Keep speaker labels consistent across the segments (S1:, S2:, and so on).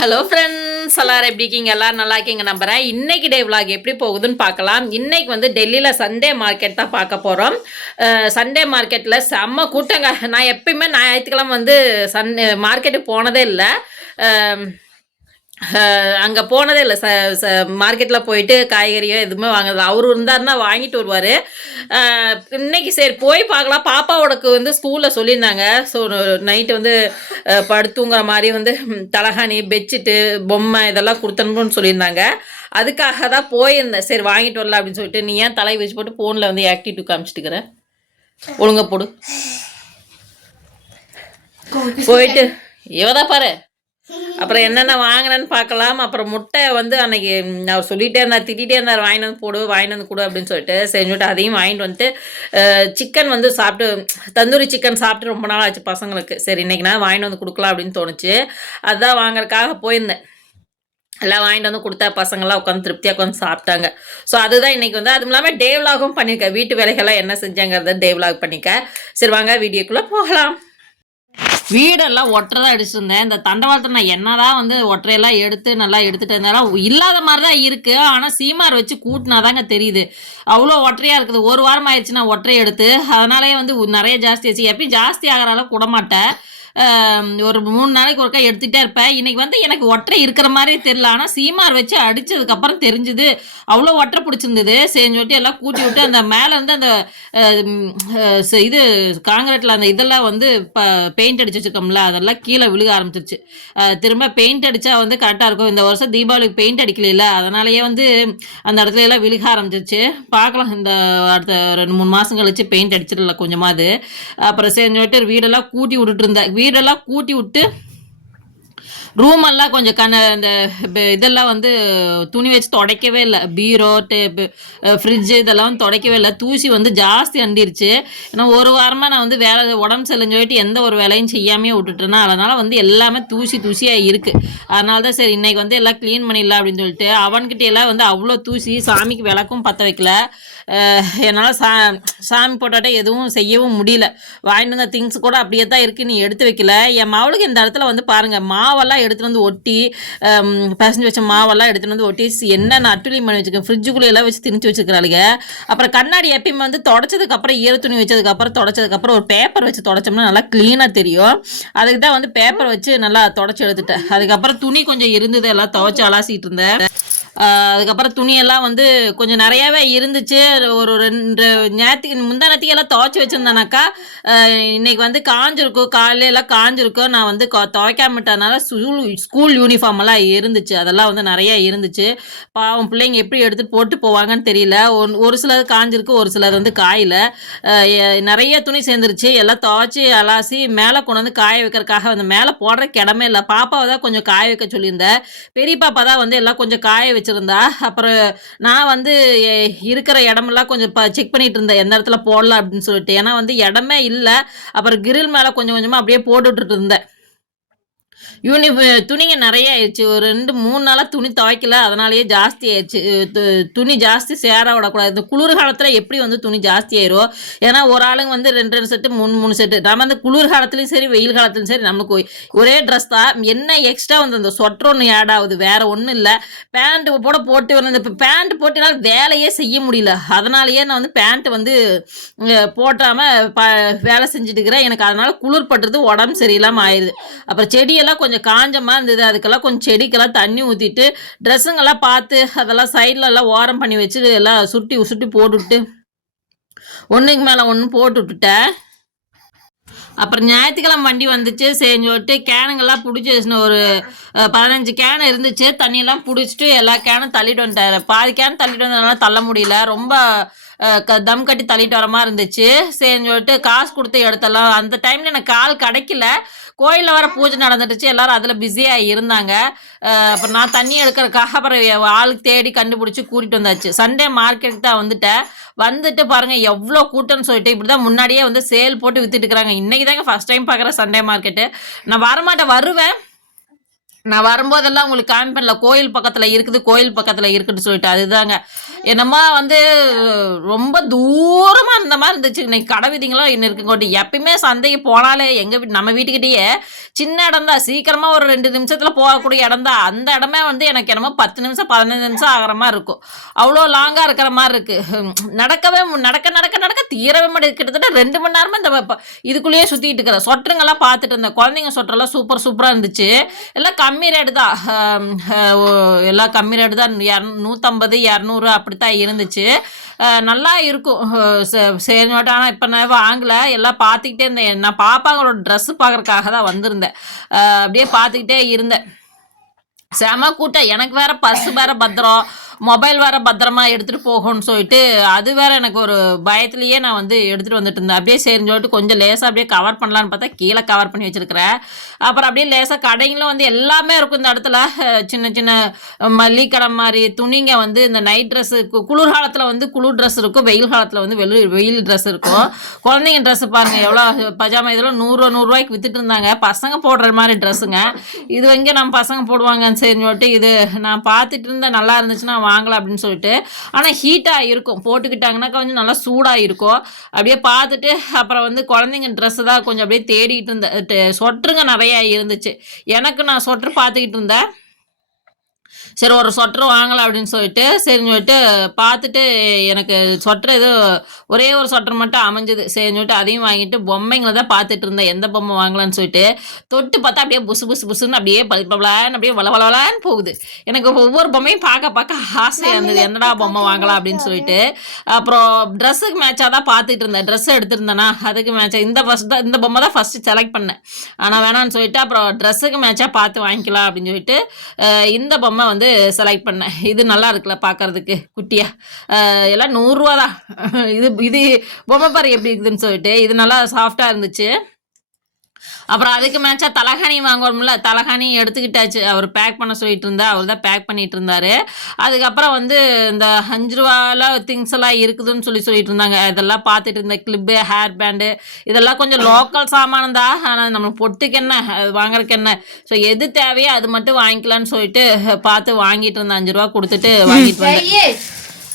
S1: Hello friends எல்லாரும் எப்படி இருக்கீங்க? எல்லாரும் நல்லா இருக்கீங்க நம்புறேன். இன்னைக்கு டே விலாக் எப்படி போகுதுன்னு பார்க்கலாம். இன்னைக்கு வந்து டெல்லியில் சண்டே மார்க்கெட் தான் பார்க்க போகிறோம் சண்டே மார்க்கெட்டில் செம்ம கூட்டங்க. நான் எப்பயுமே ஞாயிற்றுக்கிழமை வந்து சண்டே மார்க்கெட்டுக்கு போனதே இல்லை. அங்கே போனதே இல்லை. ச ச மார்க்கெட்டில் போயிட்டு காய்கறியோ எதுவுமே வாங்குறது அவர் இருந்தாருன்னா வாங்கிட்டு வருவார். இன்னைக்கு சரி போய் பார்க்கலாம். பாப்பாவோடக்கு வந்து ஸ்கூலில் சொல்லியிருந்தாங்க. ஸோ நைட்டு வந்து படுத்துங்கிற மாதிரி வந்து தலகாணி பெட்ஷீட்டு பொம்மை இதெல்லாம் கொடுத்தணும்னு சொல்லியிருந்தாங்க. அதுக்காக தான் போயிருந்தேன். சரி வாங்கிட்டு வரலாம் அப்படின்னு சொல்லிட்டு. நீ ஏன் தலை வச்சு போட்டு ஃபோனில் வந்து ஆக்டிவிட்டி காமிச்சிட்டுக்கிற ஒழுங்கா போடு. போயிட்டு இவதான் பாரு. அப்புறம் என்னென்ன வாங்கினேன்னு பார்க்கலாம். அப்புறம் முட்டை வந்து அன்னைக்கு அவர் சொல்லிகிட்டே இருந்தார் திட்டிகிட்டே இருந்தார் வாங்கிட்டு வந்து போடு வாங்கிட்டு வந்து கொடு அப்படின்னு சொல்லிட்டு. செஞ்சுட்டு அதையும் வாங்கிட்டு வந்துட்டு சிக்கன் வந்து சாப்பிட்டு தந்தூரி சிக்கன் சாப்பிட்டு ரொம்ப நாள் ஆச்சு பசங்களுக்கு. சரி இன்றைக்கி நான் வாங்கிட்டு வந்து கொடுக்கலாம் அப்படின்னு தோணுச்சு. அதுதான் வாங்குறதுக்காக போயிருந்தேன். எல்லாம் வாங்கிட்டு வந்து கொடுத்தா பசங்களாம் உட்காந்து திருப்தியாக உட்காந்து சாப்பிட்டாங்க. ஸோ அதுதான் இன்றைக்கி வந்து அதுவும் இல்லாமல் டே விலாகும் பண்ணியிருக்கேன். வீட்டு வேலைகள்லாம் என்ன செஞ்சாங்கிறத டே விலாக் பண்ணிக்க. சரி வாங்க வீடியோக்குள்ளே போகலாம். வீடெல்லாம் ஒட்டரை தான் அடிச்சிருந்தேன். இந்த தண்டவாளத்தை நான் என்னதான் வந்து ஒற்றையெல்லாம் எடுத்து நல்லா எடுத்துட்டு இருந்தாலும் இல்லாத மாதிரி தான் இருக்கு. ஆனால் சீமார் வச்சு கூட்டினாதாங்க தெரியுது. அவ்வளோ ஒற்றையாக இருக்குது. ஒரு வாரம் ஆயிடுச்சு நான் ஒற்றை எடுத்து. அதனாலே வந்து நிறைய ஜாஸ்தி ஆச்சு. எப்பயும் ஜாஸ்தி ஆகிற அளவுக்கு விடமாட்டேன் ஒரு மூணு நாளைக்கு ஒருக்கா எடுத்துகிட்டே இருப்பேன் இன்னைக்கு வந்து எனக்கு ஒற்றை இருக்கிற மாதிரி தெரில ஆனால் சீமார் வச்சு அடித்ததுக்கப்புறம் தெரிஞ்சுது. அவ்வளோ ஒற்றை பிடிச்சிருந்தது. சரின்னு சொல்லிட்டு எல்லாம் கூட்டி விட்டு அந்த மேலேருந்து அந்த இது காங்கிரீட்டில் அந்த இதெல்லாம் வந்து இப்போ பெயிண்ட் அடிச்சு வச்சுருக்கோம்ல அதெல்லாம் கீழே விழுக ஆரம்பிச்சிருச்சு. திரும்ப பெயிண்ட் அடித்தா வந்து கரெக்டாக இருக்கும். இந்த வருஷம் தீபாவளிக்கு பெயிண்ட் அடிக்கல அதனாலயே வந்து அந்த இடத்துல எல்லாம் விழுக ஆரம்பிச்சிருச்சு. பார்க்கலாம். இந்த அடுத்த ரெண்டு மூணு மாதம் கழிச்சு பெயிண்ட் அடிச்சிடல கொஞ்சமாவது. அப்புறம் சரி சொல்லிட்டு வீடெல்லாம் கூட்டி விட்டுட்டு இருந்தேன். வீடு வீடெல்லாம் கூட்டி விட்டு ரூம் எல்லாம் கொஞ்சம் கண்ண இந்த இதெல்லாம் வந்து துணி வச்சு துடைக்கவே இல்லை. பீரோ டேப்பு ஃப்ரிட்ஜு இதெல்லாம் வந்து துடைக்கவே இல்லை. தூசி வந்து ஜாஸ்தி அண்டிருச்சு. ஏன்னா ஒரு வாரமாக நான் வந்து வேலை உடம்பு சரியில்லைன்னு சொல்லிட்டு எந்த ஒரு வேலையும் செய்யாமே விட்டுட்டேன்னா அதனால் வந்து எல்லாமே தூசி தூசியாக இருக்குது அதனால தான் சரி இன்னைக்கு வந்து எல்லாம் க்ளீன் பண்ணிடலாம் அப்படின்னு சொல்லிட்டு அவன்கிட்ட எல்லாம் வந்து அவ்வளோ தூசி சாமிக்கு விளக்கும் பற்ற வைக்கல. என்னால் சா சாமி போட்டாட்டே எதுவும் செய்யவும் முடியல. வாங்கிட்டு வந்த திங்ஸ் கூட அப்படியே தான் இருக்குது நீ எடுத்து வைக்கல. என் மாவளுக்கு இந்த இடத்துல வந்து பாருங்கள் மாவெல்லாம் எடுத்துகிட்டு வந்து ஒட்டி பசஞ்சு வச்ச மாவெல்லாம் எடுத்துகிட்டு வந்து ஒட்டி என்னென்ன அட்டுலியும் பண்ணி வச்சுருக்கேன்? ஃப்ரிட்ஜுக்குள்ளே எல்லாம் வச்சு திணிச்சு வச்சுருக்கிறாளுங்க அப்புறம் கண்ணாடி எப்பயுமே வந்து தொடச்சதுக்கப்புறம் ஈர துணி வச்சதுக்கப்புறம் தொடச்சதுக்கப்புறம் ஒரு பேப்பர் வச்சு தொடச்சோம்னா நல்லா க்ளீனாக தெரியும். அதுக்கு தான் வந்து பேப்பர் வச்சு நல்லா தொடச்சி எடுத்துட்டேன். அதுக்கப்புறம் துணி கொஞ்சம் இருந்தது எல்லாம் துவைச்சு அலாசிட்டு இருந்தேன். அதுக்கப்புறம் துணியெல்லாம் வந்து கொஞ்சம் நிறையாவே இருந்துச்சு. ஒரு ரெண்டு ஞாயிற்று முந்தானத்துக்கு எல்லாம் துவைச்சி வச்சுருந்தேனாக்கா இன்னைக்கு வந்து காஞ்சிருக்கும். காலையில எல்லாம் காஞ்சிருக்கும். நான் வந்து துவைக்காமட்டனால துவைக்காம விட்டதுனால ஸ்கூல் ஸ்கூல் யூனிஃபார்ம் எல்லாம் இருந்துச்சு. அதெல்லாம் வந்து நிறைய இருந்துச்சு. பாவம் பிள்ளைங்க எப்படி எடுத்துட்டு போட்டு போவாங்கன்னு தெரியல. ஒன்- ஒரு சிலது காஞ்சிருக்கு ஒரு சிலது வந்து காயல. நிறைய துணி சேர்ந்துருச்சு. எல்லாம் துவைச்சி அலாசி மேலே கொண்டு வந்து காய வைக்கிறதுக்காக வந்து மேலே போடுற கிடமே இல்லை. பாப்பாவை தான் கொஞ்சம் காய வைக்க சொல்லியிருந்தேன். பெரிய பாப்பா தான் வந்து எல்லாம் கொஞ்சம் காய வச்சுருந்தா. அப்புறம் நான் வந்து இருக்கிற இடமெல்லாம் கொஞ்சம் செக் பண்ணிட்டு இருந்தேன். எந்த இடத்துல போடலாம் அப்படின்னு சொல்லிட்டு. ஏன்னா வந்து இடமே இல்லை. அப்புறம் கிரில் மேலே கொஞ்சம் கொஞ்சமாக அப்படியே போட்டுட்டு இருந்தேன். யூனி துணிங்க நிறைய ஆயிடுச்சு. ஒரு ரெண்டு மூணு நாளாக துணி துவைக்கல. அதனாலேயே ஜாஸ்தி ஆயிடுச்சு. துணி ஜாஸ்தி சேர விடக்கூடாது. இந்த குளிர் காலத்தில் எப்படி வந்து துணி ஜாஸ்தி ஆயிரும்? ஏன்னா ஒரு ஆளுங்க வந்து ரெண்டு ரெண்டு செட்டு மூணு மூணு செட்டு நம்ம அந்த குளிர் காலத்துலையும் சரி வெயில் காலத்துலையும் சரி நமக்கு ஒரே ட்ரெஸ் தான். என்ன எக்ஸ்ட்ரா வந்து அந்த சொட்டர் ஒன்று ஆட் ஆகுது? வேற ஒன்றும் இல்லை. பேண்ட் போட போட்டு வந்து இந்த பேண்ட் போட்டினால் வேலையே செய்ய முடியல. அதனாலயே நான் வந்து பேண்ட் வந்து போட்டாமல் ப வேலை செஞ்சுட்டு இருக்கிறேன். எனக்கு அதனால குளிர் பட்டுறது உடம்பு சரியில்லாமல் ஆயிடுது. அப்புறம் செடியெல்லாம் கொஞ்சம் கொஞ்சம் காஞ்சமாக இருந்தது. அதுக்கெல்லாம் கொஞ்சம் செடிக்கெல்லாம் தண்ணி ஊற்றிட்டு ட்ரெஸ்ஸுங்கெல்லாம் பார்த்து அதெல்லாம் சைடில் எல்லாம் ஓரம் பண்ணி வச்சு எல்லாம் சுட்டி சுட்டி போட்டுவிட்டு ஒன்றுக்கு மேலே ஒன்று போட்டு விட்டுட்டேன். அப்புறம் ஞாயிற்றுக்கிழமை வண்டி வந்துச்சு. சரின்னு சொல்லிட்டு கேனுங்கெல்லாம் பிடிச்சி ஒரு பதினஞ்சு கேன் இருந்துச்சு. தண்ணியெல்லாம் பிடிச்சிட்டு எல்லா கேனும் தள்ளிட்டு வந்துட்டேன். பாதி கேன் தள்ளிட்டு வந்ததுனால தள்ள முடியல. ரொம்ப தம் கட்டி தள்ளிட்டு வர மாதிரி இருந்துச்சு. சரின்னு சொல்லிட்டு காசு கொடுத்து எடுத்தலாம் அந்த டைமில் எனக்கு கால் கிடைக்கல. கோயிலில் வர பூஜை நடந்துட்டுச்சு எல்லாரும் அதில் பிஸியாக இருந்தாங்க. அப்புறம் நான் தண்ணி எடுக்கிறதுக்காக அப்புறம் ஆளுக்கு தேடி கண்டுபிடிச்சி கூட்டிகிட்டு வந்தாச்சு. சண்டே மார்க்கெட்டுக்கு தான் வந்துட்டேன். வந்துட்டு பாருங்கள் எவ்வளோ கூட்டம்னு சொல்லிட்டு இப்படி தான் முன்னாடியே வந்து சேல் போட்டு வித்துட்டு இருக்கிறாங்க. இன்னைக்கு தாங்க ஃபர்ஸ்ட் டைம் பார்க்குறேன் சண்டே மார்க்கெட்டு நான் வரமாட்டேன் வருவேன். நான் வரும்போதெல்லாம் உங்களுக்கு காமிப்பேன்ல கோயில் பக்கத்தில் இருக்குது கோயில் பக்கத்தில் இருக்குன்னு சொல்லிட்டு அதுதாங்க. என்னமா வந்து ரொம்ப தூரமாக இருந்த மாதிரி இருந்துச்சு. இன்னைக்கு கடை விதிங்களும் இன்னும் இருக்குங்கோட்டி. எப்பயுமே சந்தைக்கு போனாலே எங்கள் வீட்டு நம்ம வீட்டுக்கிட்டேயே சின்ன இடம் தான். சீக்கிரமாக ஒரு ரெண்டு நிமிஷத்தில் போகக்கூடிய இடம் தான். அந்த இடமே வந்து எனக்கு என்னமோ பத்து நிமிஷம் பதினஞ்சு நிமிஷம் ஆகிற மாதிரி இருக்கும். அவ்வளோ லாங்காக இருக்கிற மாதிரி இருக்குது நடக்கவே நடக்க நடக்க நடக்க தீரவே மாட்டேங்குது. கிட்டத்தட்ட ரெண்டு மணி நேரமும் இந்த இதுக்குள்ளேயே சுற்றிட்டு இருக்கிறேன். சொட்டருங்கெல்லாம் பார்த்துட்டு இருந்தேன். குழந்தைங்க சொட்டரெல்லாம் சூப்பர் சூப்பராக இருந்துச்சு. எல்லாம் கம்மி ரேட்டு தான். எல்லாம் கம்மி ரேட்டு தான். இரநூ நூற்றம்பது இரநூறு அப்படி தான் இருந்துச்சு நல்லா இருக்கும். ச- சரி மட்டும் ஆனால் இப்போ நான் வாங்கலை. எல்லாம் பார்த்துக்கிட்டே இருந்தேன். நான் பாப்பாங்களோட ட்ரெஸ்ஸு பார்க்குறக்காக தான் வந்திருந்தேன். அப்படியே பார்த்துக்கிட்டே இருந்தேன். செம கூட்டம். எனக்கு வேற பர்ஸ் வேற பத்திரம். மொபைல் வேறு பத்திரமா எடுத்துட்டு போகணும்னு சொல்லிட்டு அது வேற எனக்கு ஒரு பயத்துலயே நான் வந்து எடுத்துட்டு வந்துட்டு இருந்தேன். அப்படியே சரின்னு சொல்லிட்டு கொஞ்சம் லேசா அப்படியே கவர் பண்ணலான்னு பார்த்தா கீழே கவர் பண்ணி வச்சிருக்கிறேன். அப்புறம் அப்படியே லேசா கடைங்களும் வந்து எல்லாமே இருக்கும் இந்த இடத்துல. சின்ன சின்ன மல்லிகை கடை மாதிரி துணிங்க வந்து இந்த நைட் ட்ரெஸ் குளிர் காலத்துல வந்து குளிர் ட்ரெஸ் இருக்கும். வெயில் காலத்துல வந்து வெளி வெயில் ட்ரெஸ் இருக்கும். குழந்தைங்க ட்ரெஸ் பாருங்க எவ்வளோ பஜாமா இதெல்லாம் நூறுரூவா நூறுரூவாய்க்கு வித்துட்டு இருந்தாங்க. பசங்க போடுற மாதிரி ட்ரெஸ்ஸுங்க இது எங்கே நம்ம பசங்க போடுவாங்கன்னு சரின்னு சொல்லிட்டு இது நான் பார்த்துட்டு இருந்தேன். நல்லா இருந்துச்சுன்னா வாங்கலாம் அப்படின்னு சொல்லிட்டு. ஆனால் ஹீட்டாக இருக்கும். போட்டுக்கிட்டாங்கன்னா கொஞ்சம் நல்லா சூடாக இருக்கும். அப்படியே பார்த்துட்டு அப்புறம் வந்து குழந்தைங்க ட்ரெஸ்ஸு தான் கொஞ்சம் அப்படியே தேடிட்டு இருந்தேன் சொட்டருங்க நிறையா இருந்துச்சு. எனக்கு நான் சொட்டர் பார்த்துக்கிட்டு இருந்தேன். சரி ஒரு சொட்டர் வாங்கலாம் அப்படின்னு சொல்லிட்டு சரின்னு சொல்லிட்டு பார்த்துட்டு எனக்கு சொட்டர் இது ஒரே ஒரு சொட்டர் மட்டும் அமைஞ்சது. சரின்னு சொல்லிட்டு அதையும் வாங்கிட்டு பொம்மைங்களை தான் பார்த்துட்டு இருந்தேன். எந்த பொம்மை வாங்கலாம்னு சொல்லிட்டு தொட்டு பார்த்தா அப்படியே புசு புசு புசுன்னு அப்படியே பளபளான்னு அப்படியே வள வளவலான்னு போகுது. எனக்கு ஒவ்வொரு பொம்மையும் பார்க்க பார்க்க ஆசையாக இருந்தது. என்னடா பொம்மை வாங்கலாம் அப்படின்னு சொல்லிட்டு. அப்புறம் ட்ரெஸ்ஸுக்கு மேட்சாக தான் பார்த்துட்டு இருந்தேன். ட்ரெஸ் எடுத்திருந்தேனா அதுக்கு மேட்சாக இந்த ஃபஸ்ட் தான் இந்த பொம்மை தான் ஃபஸ்ட்டு செலக்ட் பண்ணேன். ஆனால் வேணாம்னு சொல்லிட்டு அப்புறம் ட்ரெஸ்ஸுக்கு மேட்சாக பார்த்து வாங்கிக்கலாம் அப்படின்னு சொல்லிட்டு இந்த பொம்மை வந்து செலக்ட் பண்ணேன் இது நல்லா இருக்குல்ல பார்க்கறதுக்கு குட்டியா? எல்லாம் நூறுரூவா தான் இது இது பொம்மை பாரு எப்படி இருக்குதுன்னு சொல்லிட்டு இது நல்லா சாஃப்டாக இருந்துச்சு. அப்புறம் அதுக்கு மேட்சா தலகாணி வாங்குவோம்ல தலகாணி எடுத்துக்கிட்டாச்சு அவர் பேக் பண்ண சொல்லிட்டு இருந்தா அவர் தான் பேக் பண்ணிட்டு இருந்தாரு அதுக்கப்புறம் வந்து இந்த அஞ்சு ரூபால திங்ஸ் எல்லாம் இருக்குதுன்னு சொல்லி சொல்லிட்டு இருந்தாங்க இதெல்லாம் பார்த்துட்டு இருந்த கிளிப்பு ஹேர் பேண்டு இதெல்லாம் கொஞ்சம் லோக்கல் சாமானம் தான் ஆனால் நம்ம பொட்டுக்கு என்ன அது வாங்குறதுக்கு என்ன ஸோ எது தேவையோ அது மட்டும் வாங்கிக்கலாம்னு சொல்லிட்டு பார்த்து வாங்கிட்டு இருந்தேன் அஞ்சு ரூபா கொடுத்துட்டு வாங்கிட்டு வந்தேன்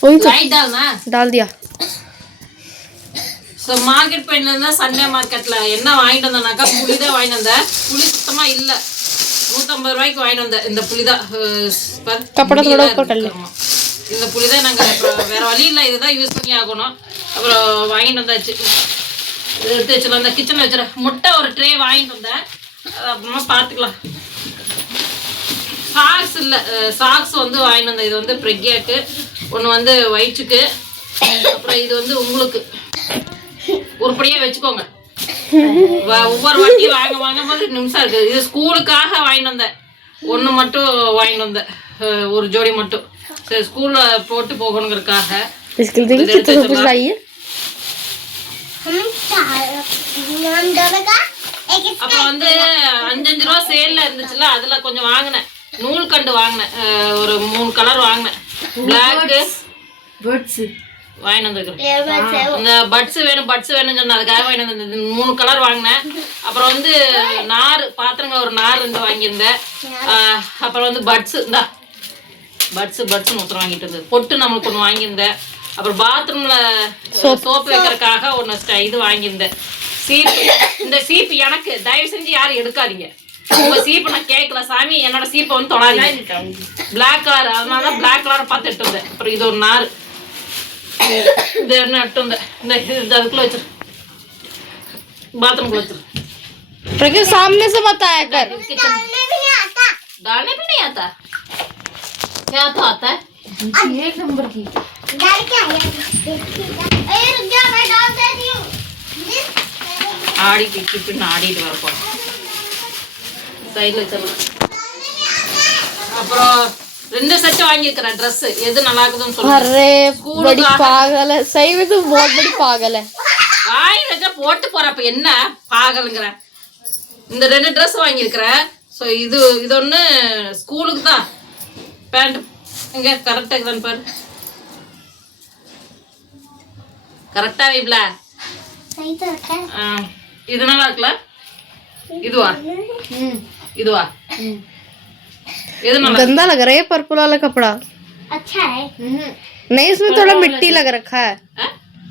S2: वही तो
S1: ரைட் டால்னா
S2: डाल दिया
S1: ஸோ மார்க்கெட் போயிட்டு இருந்தா சண்டே மார்க்கெட்டில் என்ன வாங்கிட்டு வந்தேனாக்கா புளி தான் வாங்கிட்டு வந்தேன். புளி சுத்தமாக இல்லை. நூற்றம்பது ரூபாய்க்கு வாங்கிட்டு வந்தேன். இந்த புளி தான். இந்த புளி தான் நாங்கள் வேற வழி இல்லை. இதுதான் யூஸ் பண்ணி ஆகணும். அப்புறம் வாங்கிட்டு வந்தாச்சு. எடுத்து வச்சிடலாம். இந்த கிச்சனில் வச்சிட முட்டை ஒரு ட்ரே வாங்கிட்டு வந்தேன். அப்புறமா பார்த்துக்கலாம். சாக்ஸ் இல்லை சாக்ஸ் வந்து வாங்கிட்டு வந்தேன். இது வந்து ப்ரெக்யாக்கு ஒன்று வந்து வயிற்றுக்கு அப்புறம் இது வந்து உங்களுக்கு. உருப்படியே வச்சுக்கோங்க. ஒவ்வொரு வண்டியும் வாங்க வாங்கும் போது நிமிஷம் இருக்குது இது ஸ்கூலுக்காக வாங்கிட்டு வந்தேன். ஒன்று மட்டும் வாங்கிட்டு வந்தேன். ஒரு ஜோடி மட்டும். சரி ஸ்கூலில் போட்டு போகணுங்கிறதுக்காக. அப்போ வந்து அஞ்சஞ்சு ரூபா சேலில் இருந்துச்சுல அதில் கொஞ்சம் வாங்கினேன். நூல் கண்டு வாங்கினேன். ஒரு மூணு கலர் வாங்கினேன். பிளாக் வாங்கிட்டு வந்துருக்கேன் அந்த பட்ஸ் வேணும் பட்ஸ் வேணும்னு சொன்ன அதுக்காக வாங்கிட்டு வந்தது மூணு கலர் வாங்கினேன். அப்புறம் வந்து நார் பாத்திரங்கள் ஒரு நார் இருந்து வாங்கியிருந்தேன். அப்புறம் வந்து பட்ஸ் இந்தா. பட்ஸ் பட்ஸ் ஒருத்தர் வாங்கிட்டு இருந்தது. பொட்டு நம்மளுக்கு ஒன்று வாங்கியிருந்தேன். அப்புறம் பாத்ரூம்ல சோப்பு. வைக்கிறதுக்காக ஒன்று இது வாங்கியிருந்தேன். சீப்பு இந்த சீப்பு எனக்கு தயவு செஞ்சு யாரும் எடுக்காதீங்க. உங்க சீப்பு நான் கேட்கல சாமி. என்னோட சீப்பை வந்து தொடாதீங்க. பிளாக் கலர் அதனால தான் பிளாக் கலரை பார்த்து வந்தேன். அப்புறம் இது ஒரு நார். बाथरूम
S2: को सामने से बताया कर
S1: डालने भी नहीं आता डालने भी नहीं आता क्या तो आता है
S2: एक नंबर की
S1: डाल क्या ए रुक जा मैं डाल देती हूँ आड़ी की की पिन आड़ी पर
S2: सही ले चलो अपर ரெண்டு செட் வாங்கியிருக்கிறேன் ட்ரெஸ் எது நல்லா இருக்குதுன்னு
S1: சொல்லுங்க பாகல செய்வது மோபடி பாகல வாய் வச்சா போட்டு போறப்ப என்ன? பாகலுங்கிற. இந்த ரெண்டு ட்ரெஸ் வாங்கியிருக்கிறேன். ஸோ இது இது ஒன்று ஸ்கூலுக்கு தான். பேண்ட் எங்க கரெக்டாக தான் பாரு. கரெக்டாக வைப்ல இது நல்லா இருக்குல்ல? இதுவா? இதுவா?
S2: गंदा लग रहा है पर्पल वाला कपड़ा
S3: अच्छा है
S2: नहीं इसमें थोड़ा मिट्टी लग रखा है
S1: ஆ?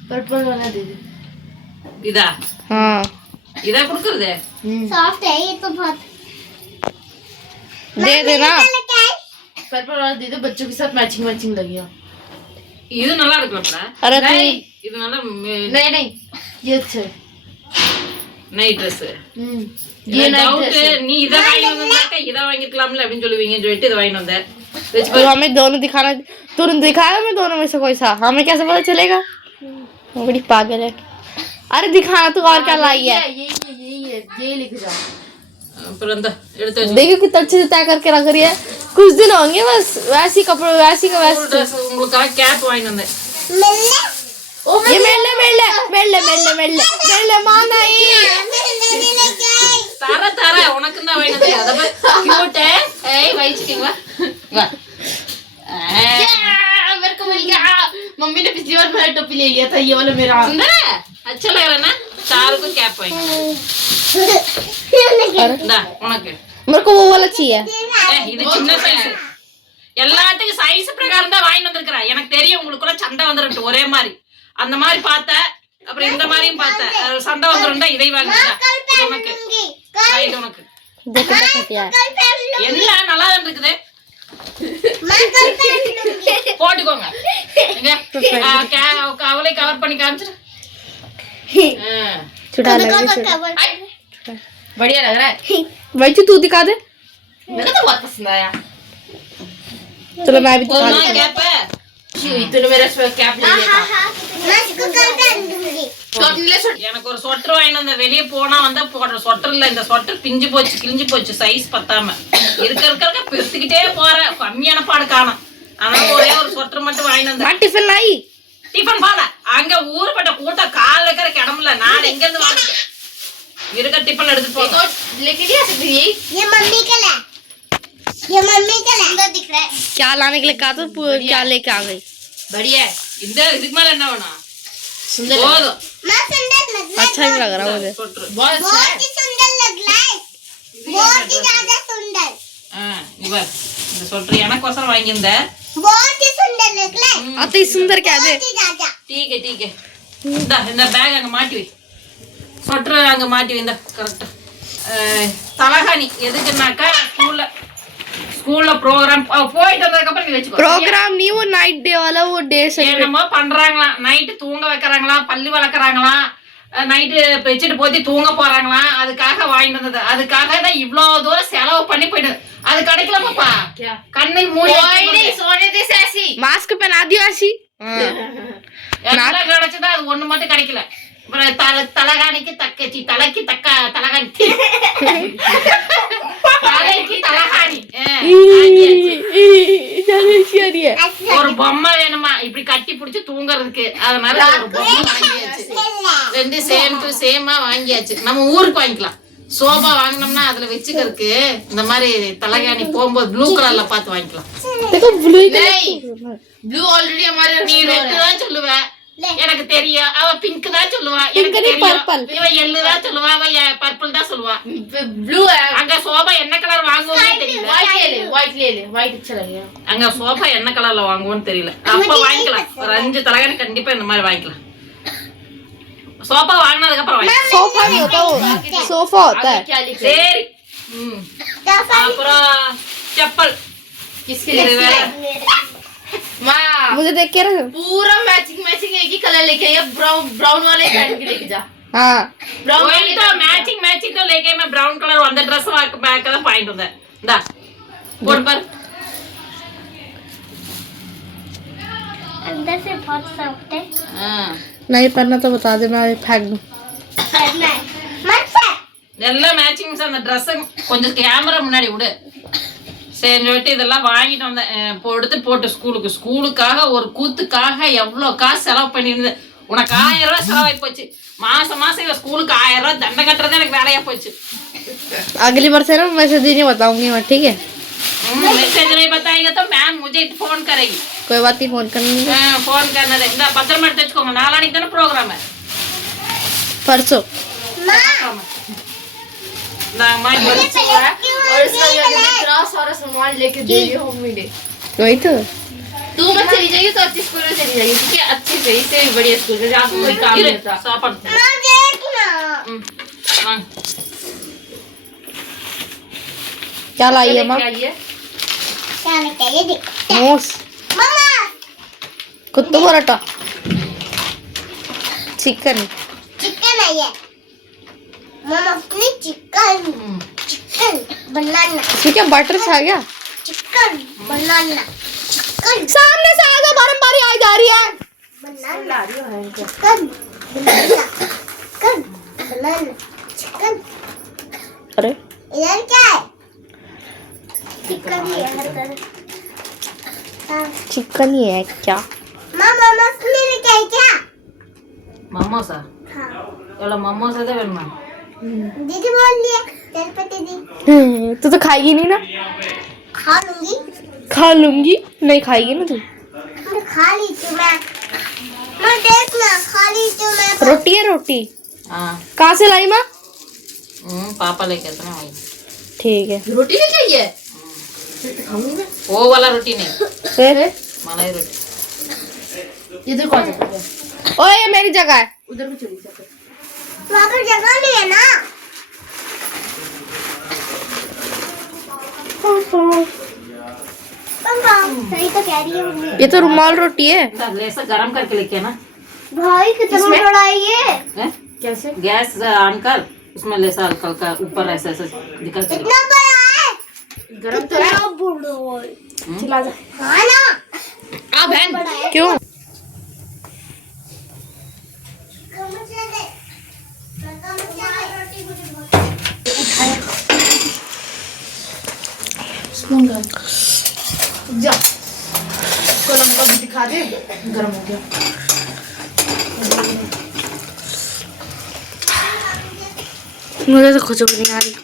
S3: पर्पल वाला दे दे
S1: இதா
S2: हाँ
S1: இதா கொடுக்கறது
S3: सॉफ्ट है ये तो बहुत
S2: दे देना
S3: पर्पल वाला दे दो बच्चों के साथ मैचिंग मैचिंग लगेगा
S1: இது நல்லா இருக்குல்லப்பா
S2: अरे तू
S1: இது நல்லா
S3: नहीं नहीं ये अच्छा है
S1: நைட் ட்ரெஸ்
S3: ये
S1: டவுட் நீ இதை வாங்கி வந்தாக்கா இதை வாங்கிக்கலாம்ல அப்படின்னு சொல்லுவீங்கன்னு சொல்லிட்டு இதை வாங்கி வந்தேன் வச்சு
S2: तो हमें दोनों दिखाना तूने दिखाया मैं दोनों में से कोई सा हमें कैसे पता चलेगा वो बड़ी पागल है अरे दिखाना तू और क्या लाई है
S3: यही है यही है ये लिख जाओ
S1: அப்புறம் இந்த எடுத்து வச்சு
S2: देखो कितना अच्छे से तय करके रख रही है कुछ दिन होंगे बस वैसी कपड़े वैसी का वैसे
S1: ட்ரெஸ் உங்களுக்காக கேப் வாங்கி வந்தேன்
S2: ये मेले मेले मेले मेले मेले मेले माँ नहीं
S1: தர தர உனக்கு தான் வாங்கி வந்தேன் அதை கியூட்டே ஏய் வயிச்சுக்கீங்களா வா
S3: मेरे को मिल गया मम्मी ने पिछली बार मेरा टोपी ले लिया था ये वाला मेरा
S1: சுந்தர அச்சா லகரனா சாருக்கும் கேப் வாங்கி இந்தா உனக்கு
S2: मेरे को वो वाला चाहिए
S1: ஏய், இது சின்ன சைஸ் எல்லாத்துக்கும் சைஸ் பிரகாரம் தான் வாங்கி வந்திருக்கிறேன் எனக்கு தெரியும் உங்களுக்குள்ள சண்டை வந்துருட்டு ஒரே மாதிரி அந்த மாதிரி பார்த்தேன் அப்புறம் இந்த மாதிரியும் பார்த்தேன் அது சண்டை வந்துருந்தா இதை வாங்கிட்டேன் இது உனக்கு ஆ, இது உனக்கு
S2: देखो देखो क्या है
S1: எல்லாம் நல்லா தான் இருக்குது போட்டுக்கோங்க எங்க? ஆ, கே- கவலை கவர் பண்ணி காமிச்சிரு ஆ.
S2: छुटा लग रही है
S3: बढ़िया लग रहा है
S2: वही तू दिखा दे
S3: मेरे को तो बहुत पसंद आया
S2: चलो मैं भी दिखा
S1: போதுமா
S2: देती
S1: கேப்ப
S3: तूने मेरा कैप ले लिया था तो अपने लिए छोड़
S1: எனக்கு ஒரு சொட்டர் வாங்கிட்டு வந்த வெளியே போனா வந்தா போடுற சொட்டர் இல்ல இந்த சொட்டர் பிஞ்சு போச்சு கிழிஞ்சு போச்சு சைஸ் பத்தாம இருக்க இருக்க இருக்க பெருத்துக்கிட்டே போற கம்மியான பாடு காணும் ஆனா ஒரே ஒரு சொட்டர் மட்டும் வாங்கிட்டு வந்தேன்
S2: मैं टिफिन लाई
S1: டிஃபன் பால அங்க ஊருப்பட்ட கூட்டம் கால் வைக்கிற கிடமில்ல நான் எங்க இருந்து வாங்கிட்டேன் இருக்க டிஃபன் எடுத்துட்டு
S3: ये
S1: போங்க
S3: तो लेके नहीं आ सकती यही
S4: ये मम्मी का ला ये मम्मी का ला सुंदर दिख रहा है
S2: क्या लाने के लिए कहा तो पू- क्या लेके आ गई
S3: बढ़िया है
S1: இந்த இதுக்கு மேல என்ன வேணும்
S3: सुंदर लग रहा
S1: போதும்
S4: माँ सुंदर लग रहा है
S2: अच्छा ही लग रहा है मुझे
S1: சொட்டர்
S3: है बहुत अच्छा है
S4: बहुत ही सुंदर लग रहा है बहुत ही ज्यादा सुंदर
S1: இவர் இந்த சொட்டர் எனக்கோசரம் வாங்கியிருந்தேன்
S4: बहुत ही सुंदर लग रहा है
S2: अति सुंदर क्या दे
S4: बहुत ही ज्यादा
S1: டீக்கே டீக்கே இந்த இந்த பேக் அங்க மாட்டி வை சொட்டர் அங்க மாட்டி வை இந்த கரெக்டா தலகாணி எதுக்குன்னாக்கா ஸ்கூல்ல ஸ்கூல்ல ப்ரோக்ராம் போயிட்டு வந்ததுக்கு அப்புறம் நீ வச்சுக்கோ.
S2: ப்ரோகிராம் நீ ஒரு நைட் டே அளவு டே
S1: என்னமோ பண்றாங்களாம் நைட்டு தூங்க வைக்கிறாங்களாம் பல்லு வளர்க்குறாங்களாம் நைட்டு பெட்ஷீட் போத்தி தூங்க போறாங்களாம் அதுக்காக வாங்கிட்டு வந்தது. அதுக்காக தான் இவ்வளவு தூரம் செலவு பண்ணி போயிடுது அது
S3: கிடைக்கலாமாப்பா
S1: கண்ணில் மூடி
S2: சோனது சாசி. மாஸ்க் பெண் ஆதிவாசி.
S1: எல்லாம் கிடைச்சதா அது ஒண்ணு மட்டும் கிடைக்கல. தலகாணிக்கு தக்கச்சி தலைக்கு தக்கா தலகாணி தலைக்கு தலகாணி. ஒரு பொம்மை வேணுமா? இப்படி கட்டி பிடிச்சி தூங்குறதுக்கு. அதனால ஒரு பொம்மை வாங்கியாச்சு. ரெண்டு சேம் டு சேமா வாங்கியாச்சு. நம்ம ஊருக்கு வாங்கிக்கலாம். சோபா வாங்கினோம்னா அதுல வச்சுக்கிறதுக்கு இந்த மாதிரி தலைகாணி போகும்போது ப்ளூ கலர்ல பார்த்து வாங்கிக்கலாம்.
S3: ப்ளூ ஆல்ரெடி மாதிரி
S1: நீ ரெண்டு தான் சொல்லுவேன் எனக்கு தெரியும் அவ பிங்க் தான் சொல்லுவா எனக்கு
S2: Pink ni
S1: தெரியும்
S2: purple.
S1: இவ எல்லு தான் சொல்லுவா அவ பர்பிள் தான் சொல்லுவா
S3: ब्लू है
S1: அங்க சோபா என்ன கலர் வாங்குவோம்னு தெரியல
S3: व्हाइट ले ले व्हाइट ले ले व्हाइट अच्छा लगेगा
S1: அங்க சோஃபா என்ன கலர்ல வாங்குவோம்னு தெரியல அப்ப வாங்கிக்கலாம் ஒரு அஞ்சு தலைகாணி கண்டிப்பா இந்த மாதிரி வாங்கிக்கலாம் சோஃபா வாங்கினதுக்கு அப்புறம் வாங்கிக்கலாம்
S2: सोफा नहीं होता वो सोफा होता है
S3: क्या लिखे
S1: சரி ம். அப்புறம் செப்பல்
S3: किसके
S1: இது
S3: लिए
S1: வேற
S3: माँ
S2: मुझे देख के रख
S3: पूरा मैचिंग मैचिंग एक ही कलर लेके आई ब्राउन ब्राउन वाले पहन के लेके जा
S2: हाँ
S3: ब्राउन
S1: वही
S3: वाले
S1: तो मैचिंग मैचिंग तो लेके मैं ब्राउन कलर அந்த Dress பேக் தான் பாயிண்ட் வந்தேன் இந்தா போடு பாரு
S4: अंदर से बहुत सॉफ्ट है
S1: ஆ.
S2: नहीं पहनना तो बता दे मैं अभी फेंक दूँ
S4: करना है मत फेंक।
S1: எல்லாம் மேட்சிங்ஸ் அந்த Dress கொஞ்சம் கேமரா முன்னாடி விடு சரி சொல்லிட்டு இதெல்லாம் வாங்கிட்டு வந்தேன் அஹ் இப்போ எடுத்துட்டு போட்டு ஸ்கூலுக்கு ஸ்கூலுக்காக ஒரு கூத்துக்காக எவ்வளோ காசு செலவு பண்ணியிருந்தேன் உனக்கு ஆயிரம் ரூபாய் செலவாகி போச்சு மாசம் மாசம் இவன் ஸ்கூலுக்கு ஆயிரம் ரூபாய் தண்டை கட்டுறது எனக்கு வேலையா போச்சு
S2: अगली बार से ना मैसेज ही नहीं बताऊंगी मैं ठीक है
S1: मैसेज नहीं बताएगा तो मैम मुझे फोन करेगी
S2: कोई बात नहीं फोन करनी
S1: ஃபோன் பண்ணது இந்த பத்திரமா எடுத்து வச்சுக்கோங்க நாளானிக்கு தானே ப்ரோக்ராம்
S2: परसों
S1: நாங்கள்
S2: वही तो
S3: तू मत चली जाएगी तो अच्छे स्कूल में चली जाएगी क्योंकि अच्छी अच्छे से इससे भी बढ़िया स्कूल में जहाँ कोई काम नहीं होता
S2: क्या लाई है माँ
S4: मूस
S2: कुत्तों पराठा चिकन
S4: चिकन है मतलब मम्मी चिकन चिकन बनाना।
S2: इसमें क्या बटर छा गया।
S4: चिकन बनाना। चिकन
S2: सामने से आ गया बारम बारी आई जा रही है।
S4: चिकन चिकन बनाना। चिकन।
S2: अरे।
S4: इधर क्या है? चिकन ही है हाँ।
S2: चिकन ही है क्या?
S4: मामा मामा मम्मी ने क्या मामा
S1: मोमोस?
S4: हाँ।
S1: मामा है तो
S4: दीदी बोल लिया दीदी हम्म,
S2: तू तो खाएगी नहीं ना?
S4: खा लूँगी।
S2: खा लूँगी? नहीं खाएगी ना तू?
S4: खा ली तू मैं। मैं देख ना खा ली तू मैं।
S2: रोटी है रोटी?
S1: हाँ।
S2: कहाँ से लाई माँ?
S1: हम्म, पापा लेके आते हैं
S2: ठीक है।
S3: रोटी लेके आई है?
S1: वो वाला रोटी नहीं।
S2: फिर?
S1: मलाई रोटी।
S3: इधर कौन
S2: ओए मेरी जगह है।
S3: उधर को चली जाते
S4: वहाँ पर जगह नहीं है ना। सही तो कह रही है
S2: ये तो रुमाल रोटी है।
S1: लेसा गरम करके लेके आना।
S4: भाई कितना बड़ा है ये।
S3: कैसे?
S1: गैस ऑन कर। उसमें लेसा हल्का हल्का ऊपर ऐसे ऐसे निकल के
S4: इतना बड़ा है।
S3: गरम तो है? चला जा।
S4: हाँ ना।
S3: आ बहन
S4: है।
S2: क्यों
S4: कम से दे कम से रोटी मुझे बहुत
S3: स्पून का जा को लंबा भी दिखा दे गरम हो गया
S2: मुझे तो खुशबू नहीं आ रही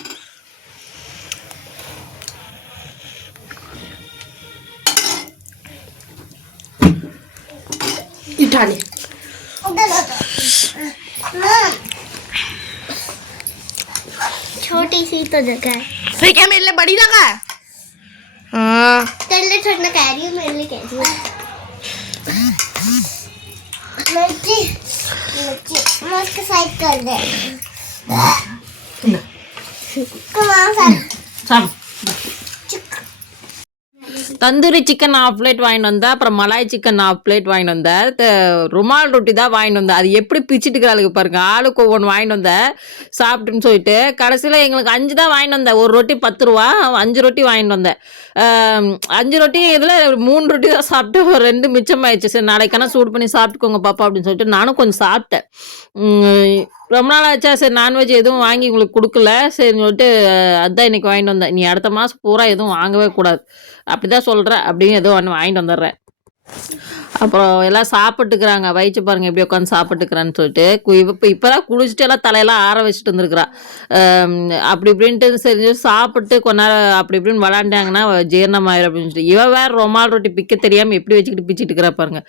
S3: उठा ले।
S4: छोटी सी तो जगह है
S2: फिर क्या मेरे लिए बड़ी जगह है हाँ
S4: तेरे लिए छोड़ना कह रही हूँ मेरे लिए कह रही हूँ मिर्ची मिर्ची मैं उसके साइड कर दे
S1: Mau? Tandoori chicken half plate வாங்கிட்டு வந்தேன் அப்புறம் மலாய் சிக்கன் ஆஃப் பிளேட் வாங்கிட்டு வந்தேன் ருமால் ரொட்டி தான் வாங்கிட்டு வந்தேன் அது எப்படி பிச்சுட்டுக்கிறாளுக்கு பாருங்க. ஆளுக்கு ஒவ்வொன்று வாங்கிட்டு வந்தேன் சாப்பிட்டுன்னு சொல்லிட்டு கடைசியில் எங்களுக்கு அஞ்சு தான் வாங்கிட்டு வந்தேன் ஒரு ரொட்டி பத்து ரூபா அஞ்சு ரொட்டி வாங்கிட்டு வந்தேன் அஞ்சு ரொட்டி இதில் மூணு ரொட்டி தான் சாப்பிட்டு ஒரு ரெண்டு மிச்சம் ஆயிடுச்சு சரி நாளைக்கான சூடு பண்ணி சாப்பிட்டுக்கோங்க பாப்பா அப்படின்னு சொல்லிட்டு நானும் கொஞ்சம் சாப்பிட்டேன். ரொம்ப நாள் ஆச்சா? சரி நான்வெஜ் எதுவும் வாங்கி உங்களுக்கு கொடுக்கல. சரின்னு சொல்லிட்டு அதான் இன்னைக்கு வாங்கிட்டு வந்தேன். நீ அடுத்த மாதம் பூரா எதுவும் வாங்கவே கூடாது. அப்படி தான் சொல்கிறேன் அப்படின்னு ஏதோ ஒன்று வாங்கிட்டு வந்துடுறேன். அப்புறம் எல்லாம் சாப்பிட்டுக்கிறாங்க. வயிற்று பாருங்க எப்படி உட்காந்து சாப்பிட்டுக்கிறான்னு சொல்லிட்டு இப்போ இப்போ தான் குளிச்சுட்டு எல்லாம் தலையெல்லாம் ஆற வச்சுட்டு வந்துருக்குறா. அப்படி இப்படின்ட்டு சரி சாப்பிட்டு கொஞ்ச நேரம் அப்படி இப்படின்னு விளாண்டாங்கன்னா ஜீரணம் ஆயிரும் அப்படின்னு சொல்லிட்டு. இவ வேற ரொமால் ரொட்டி பிக்க தெரியாமல் எப்படி வச்சுக்கிட்டு பிச்சுட்டு இருக்கிறா பாருங்க.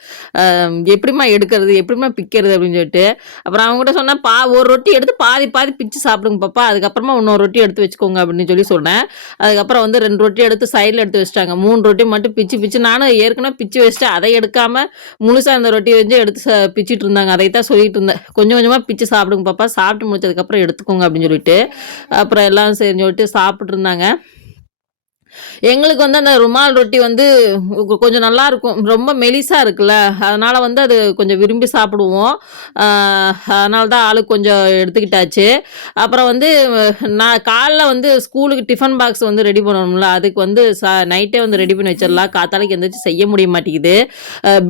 S1: எப்படிமா எப்படிம்மா எடுக்கிறது எப்படிம்மா பிக்கிறது அப்படின்னு சொல்லிட்டு. அப்புறம் அவங்ககிட்ட சொன்னேன் பா ஒரு ரொட்டி எடுத்து பாதி பாதி பிச்சு சாப்பிடுங்க பாப்பா. அதுக்கப்புறமா இன்னொரு ரொட்டி எடுத்து வச்சுக்கோங்க அப்படின்னு சொல்லி சொன்னேன். அதுக்கப்புறம் வந்து ரெண்டு ரொட்டி எடுத்து சைடில் எடுத்து வச்சிட்டாங்க. மூணு ரொட்டி மட்டும் பிச்சு பிச்சு. நானும் ஏற்கனவே பிச்சு வச்சுட்டு அதை எடுக்காம முழுசாக அந்த ரொட்டி வந்து எடுத்து பிச்சுட்டு பிச்சிட்டு இருந்தாங்க. அதைத்தான் சொல்லிட்டு இருந்தேன். கொஞ்சம் கொஞ்சமாக பிச்சு சாப்பிடுங்க பாப்பா. சாப்பிட்டு முடிச்சதுக்கப்புறம் எடுத்துக்கோங்க அப்படின்னு சொல்லிட்டு அப்புறம் எல்லாம் சரி சொல்லிட்டு சாப்பிட்டு இருந்தாங்க. எங்களுக்கு வந்து அந்த ருமால் ரொட்டி வந்து கொஞ்சம் நல்லா இருக்கும். ரொம்ப மெலிசா இருக்குல்ல. அதனால வந்து அது கொஞ்சம் விரும்பி சாப்பிடுவோம். ஆஹ் அதனால தான் ஆளுக்கு கொஞ்சம் எடுத்துக்கிட்டாச்சு. அப்புறம் வந்து நான் காலைல வந்து ஸ்கூலுக்கு டிஃபன் பாக்ஸ் வந்து ரெடி பண்ணணும்ல. அதுக்கு வந்து சா நைட்டே வந்து ரெடி பண்ணி வச்சிடலாம் காத்தாலைக்கு எந்திரிச்சு செய்ய முடிய மாட்டேங்குது.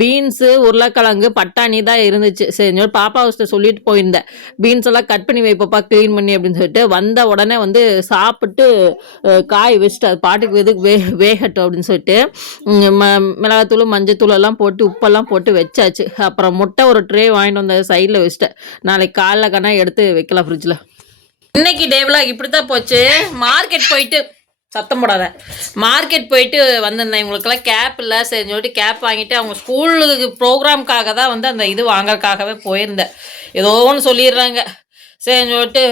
S1: பீன்ஸு உருளைக்கிழங்கு பட்டாணி தான் இருந்துச்சு. சரி பாப்பா ஹவுஸ்ட்ட சொல்லிட்டு போயிருந்தேன். பீன்ஸ் எல்லாம் கட் பண்ணி வைப்பப்பா க்ளீன் பண்ணி அப்படின்னு சொல்லிட்டு வந்த உடனே வந்து சாப்பிட்டு காய் வச்சுட்டு அது பாட்டுக்கு வெது வே வேகட்டும் அப்படின்னு சொல்லிட்டு ம மிளகாத்தூள் மஞ்சத்தூள் எல்லாம் போட்டு உப்பெல்லாம் போட்டு வச்சாச்சு. அப்புறம் முட்டை ஒரு ட்ரே வாங்கிட்டு வந்த சைடில் வச்சுட்டேன். நாளைக்கு காலைல கண்ணா எடுத்து வைக்கலாம் ஃப்ரிட்ஜில் இன்னைக்கு டேவில் இப்படி தான் போச்சு. மார்க்கெட் போயிட்டு சத்தம் போடாத. மார்க்கெட் போயிட்டு வந்திருந்தேன். இவங்களுக்கெல்லாம் கேப் இல்லை சரின்னு சொல்லிட்டு கேப் வாங்கிட்டு அவங்க ஸ்கூலுக்கு ப்ரோக்ராம்க்காக தான் வந்து அந்த இது வாங்கறதுக்காகவே போயிருந்தேன். ஏதோ ஒன்று சொல்லிடுறாங்க. சரி சொல்லிட்டு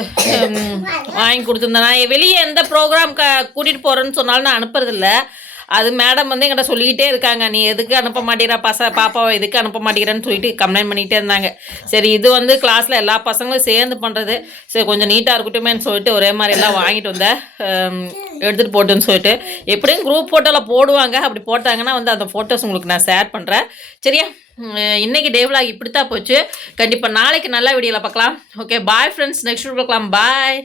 S1: வாங்கி கொடுத்துருந்தேன். நான் வெளியே எந்த ப்ரோக்ராம் க கூட்டிகிட்டு போகிறேன்னு சொன்னாலும் நான் அனுப்புறதில்ல. அது மேடம் வந்து என்கிட்ட சொல்லிக்கிட்டே இருக்காங்க. நீ எதுக்கு அனுப்ப மாட்டேறா? பச பாப்பாவை எதுக்கு அனுப்ப மாட்டேங்கிறான்னு சொல்லிட்டு கம்ப்ளைண்ட் பண்ணிகிட்டே இருந்தாங்க. சரி இது வந்து கிளாஸில் எல்லா பசங்களும் சேர்ந்து பண்ணுறது சரி கொஞ்சம் நீட்டாக இருக்கட்டுமேன்னு சொல்லிட்டு ஒரே மாதிரி எல்லாம் வாங்கிட்டு வந்தேன். எடுத்துகிட்டு போட்டுன்னு சொல்லிட்டு. எப்படியும் குரூப் ஃபோட்டோவில் போடுவாங்க. அப்படி போட்டாங்கன்னா வந்து அந்த ஃபோட்டோஸ் உங்களுக்கு நான் ஷேர் பண்ணுறேன் சரியா? இன்னைக்கு டே இப்படி தான் போச்சு. கண்டிப்பாக நாளைக்கு நல்ல வீடியோவில் பார்க்கலாம். ஓகே பாய் ஃப்ரெண்ட்ஸ் நெக்ஸ்ட் பார்க்கலாம் பாய்